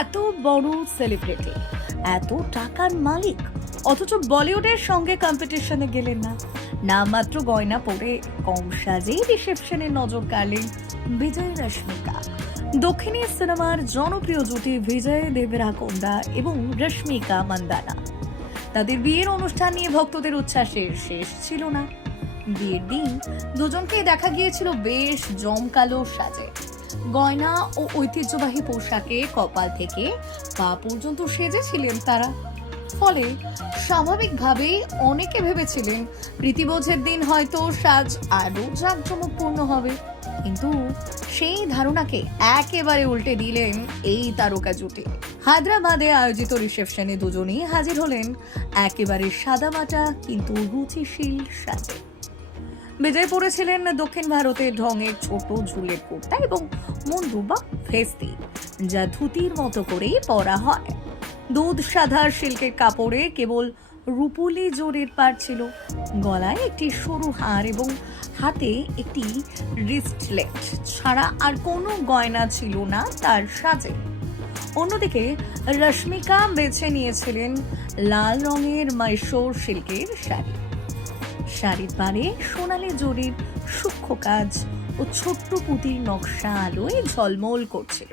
এত বড় সেলিব্রিটি, এত টাকার মালিক, অথচ বলিউডের সঙ্গে কম্পিটিশনে গেলেন না। নামমাত্র গয়না পরে কম সাজেই রিসেপশনে নজর কাড়লেন বিজয় রশ্মিকা। দক্ষিণী সিনেমার জনপ্রিয় জুটি বিজয় দেবরাকোন্ডা এবং রশ্মিকা মান্দানা। তাদের বিয়ের অনুষ্ঠান নিয়ে ভক্তদের উচ্ছ্বাসের শেষ ছিল না। বিয়ের দিন দুজনকেই দেখা গিয়েছিল বেশ জমকালো সাজে। গয়না ও ঐতিহ্যবাহী পোশাকে কপাল থেকে পা পর্যন্ত সেজেছিলেন তারা। ফলে স্বাভাবিকভাবেই অনেকে ভেবেছিলেন প্রীতিভোজের দিন হয়তো সাজ আরো জাঁকজমকপূর্ণ হবে, কিন্তু সেই ধারণাকে একেবারে উল্টে দিলেন এই তারকা জুটি। হায়দ্রাবাদে আয়োজিত রিসেপশনে দুজনেই হাজির হলেন একেবারে সাদামাটা কিন্তু রুচিশীল সাজে। বিজয় পরেছিলেন দক্ষিণ ভারতের ঢঙের ছোট ঝুলের কুর্তা এবং মুন্ডু বা ভেস্তি, যা ধুতির মতো করেই পরা হয়। দুধ সাদা সিল্কের কাপড়ে কেবল রুপুলি জোরের পার ছিল। গলায় একটি সরু হার এবং হাতে একটি রিস্টলেট ছাড়া আর কোনো গয়না ছিল না তার সাজে। অন্যদিকে রশ্মিকা বেছে নিয়েছিলেন লাল রঙের মৈশোর সিল্কের শাড়ি। শাড়ির পাড়ে সোনালি জরির সূক্ষ্ম কাজ ও ছোট্ট পুঁতির নকশা আলোয় ঝলমল করছিল।